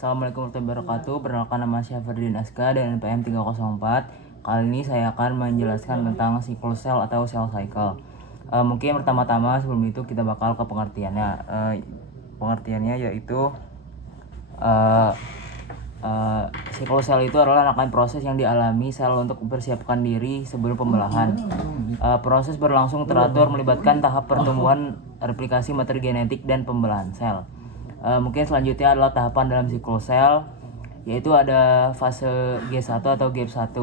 Assalamualaikum warahmatullahi wabarakatuh. Perkenalkan, nama saya Ferdinand Aska dan NPM 304. Kali ini saya akan menjelaskan tentang siklus sel atau cell cycle. Mungkin pertama-tama sebelum itu kita bakal ke pengertiannya. Pengertiannya yaitu uh, siklus sel itu adalah rangkaian proses yang dialami sel untuk mempersiapkan diri sebelum pembelahan. Proses berlangsung teratur melibatkan tahap pertumbuhan, replikasi materi genetik, dan pembelahan sel. Mungkin selanjutnya adalah tahapan dalam siklus sel, yaitu ada fase G1 atau GAP1.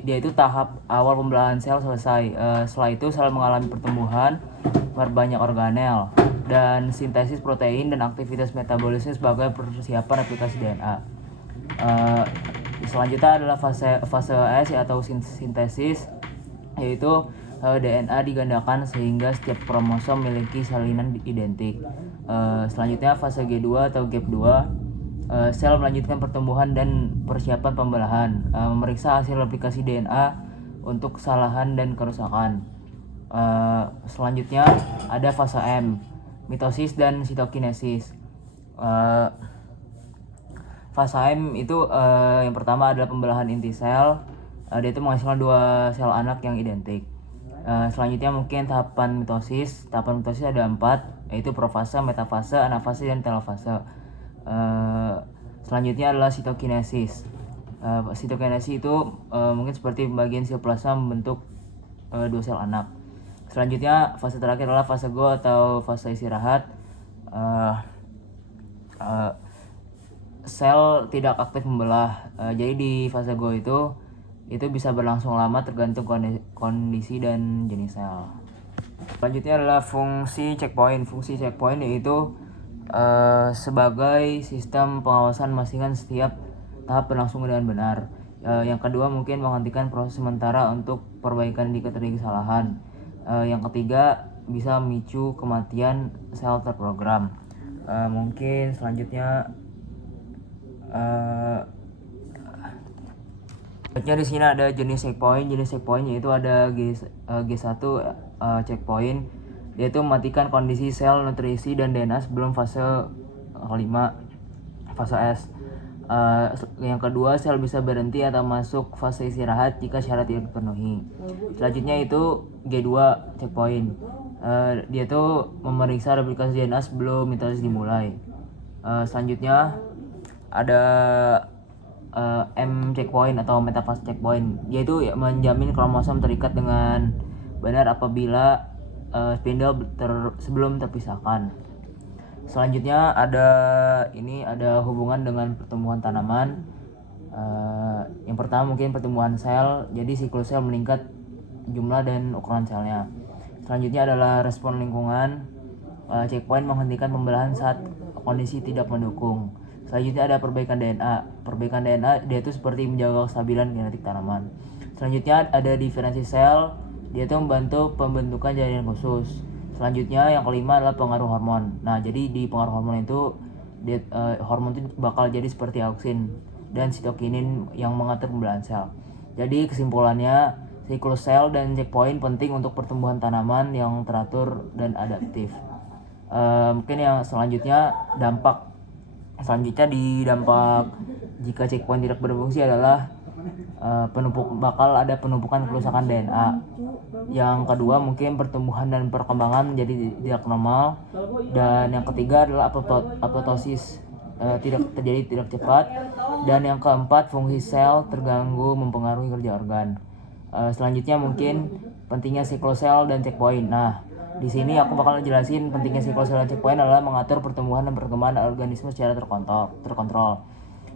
Dia itu tahap awal pembelahan sel selesai. Setelah itu sel mengalami pertumbuhan, berbanyak organel, dan sintesis protein dan aktivitas metabolisme sebagai persiapan replikasi DNA. Selanjutnya adalah fase S atau sintesis, yaitu DNA digandakan sehingga setiap kromosom memiliki salinan identik. Selanjutnya fase G2 atau GAP2, sel melanjutkan pertumbuhan dan persiapan pembelahan, memeriksa hasil replikasi DNA untuk kesalahan dan kerusakan. Selanjutnya ada fase M, mitosis dan sitokinesis. Fase M itu yang pertama adalah pembelahan inti sel. Dia itu menghasilkan dua sel anak yang identik. Selanjutnya mungkin tahapan mitosis. Tahapan mitosis ada 4, yaitu profase, metafase, anafase, dan telofase. Selanjutnya adalah sitokinesis. Sitokinesis itu mungkin seperti bagian sitoplasma membentuk dua sel anak. Selanjutnya fase terakhir adalah fase GO atau fase istirahat. Sel tidak aktif membelah. Jadi di fase GO itu bisa berlangsung lama tergantung kondisi dan jenis sel. Selanjutnya adalah fungsi checkpoint. Fungsi checkpoint yaitu sebagai sistem pengawasan memastikan setiap tahap berlangsung dengan benar. Yang kedua mungkin menghentikan proses sementara untuk perbaikan jika terjadi kesalahan. Yang ketiga bisa memicu kematian sel terprogram. Mungkin selanjutnya di sini ada jenis checkpoint. Jenis checkpoint yaitu ada G1 checkpoint. Dia itu mematikan kondisi sel, nutrisi, dan DNA sebelum fase kelima, fase S. Yang kedua, sel bisa berhenti atau masuk fase istirahat jika syarat tidak dipenuhi. Selanjutnya itu G2 checkpoint. Dia itu memeriksa replikasi DNA sebelum mitosis dimulai. Selanjutnya ada M checkpoint atau metafase checkpoint, yaitu menjamin kromosom terikat dengan benar apabila spindle sebelum terpisahkan. Selanjutnya ada hubungan dengan pertumbuhan tanaman. Yang pertama mungkin pertumbuhan sel, jadi siklus sel meningkat jumlah dan ukuran selnya. Selanjutnya adalah respon lingkungan. Checkpoint menghentikan pembelahan saat kondisi tidak mendukung. Selanjutnya ada perbaikan DNA. Perbaikan DNA dia itu seperti menjaga kestabilan genetik tanaman. Selanjutnya ada diferensi sel. Dia itu membantu pembentukan jaringan khusus. Selanjutnya yang kelima adalah pengaruh hormon. Nah, jadi di pengaruh hormon itu hormon itu bakal jadi seperti auksin dan sitokinin yang mengatur pembelahan sel. Jadi kesimpulannya, siklus sel dan checkpoint penting untuk pertumbuhan tanaman yang teratur dan adaptif. Mungkin yang selanjutnya di dampak jika checkpoint tidak berfungsi adalah bakal ada penumpukan kerusakan DNA. Yang kedua mungkin pertumbuhan dan perkembangan menjadi tidak normal. Dan yang ketiga adalah apoptosis tidak cepat. Dan yang keempat, fungsi sel terganggu mempengaruhi kerja organ. Selanjutnya mungkin pentingnya siklus sel dan checkpoint. Nah, di sini aku bakal jelasin pentingnya siklus sel dan checkpoint adalah mengatur pertumbuhan dan perkembangan organisme secara terkontrol.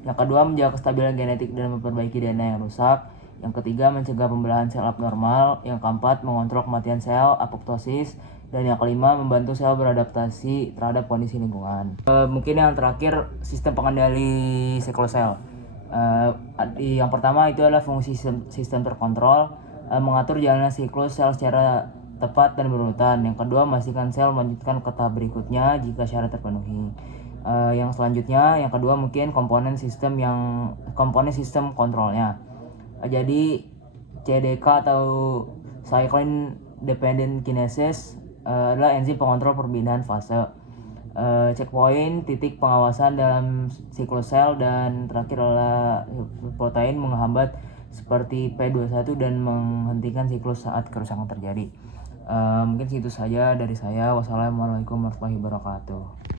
Yang kedua, menjaga kestabilan genetik dan memperbaiki DNA yang rusak. Yang ketiga, mencegah pembelahan sel abnormal. Yang keempat, mengontrol kematian sel, apoptosis. Dan yang kelima, membantu sel beradaptasi terhadap kondisi lingkungan. Mungkin yang terakhir, sistem pengendali siklus sel. Yang pertama itu adalah fungsi sistem terkontrol, mengatur jalannya siklus sel secara tepat dan berurutan. Yang kedua, memastikan sel melanjutkan ke tahap berikutnya jika syarat terpenuhi. Yang selanjutnya, yang kedua mungkin komponen sistem kontrolnya. Jadi CDK atau Cyclin Dependent Kinesis adalah enzim pengontrol perpindahan fase. checkpoint titik pengawasan dalam siklus sel, dan terakhir adalah protein menghambat seperti P21 dan menghentikan siklus saat kerusakan terjadi. Mungkin segitu saja dari saya. Wassalamualaikum warahmatullahi wabarakatuh.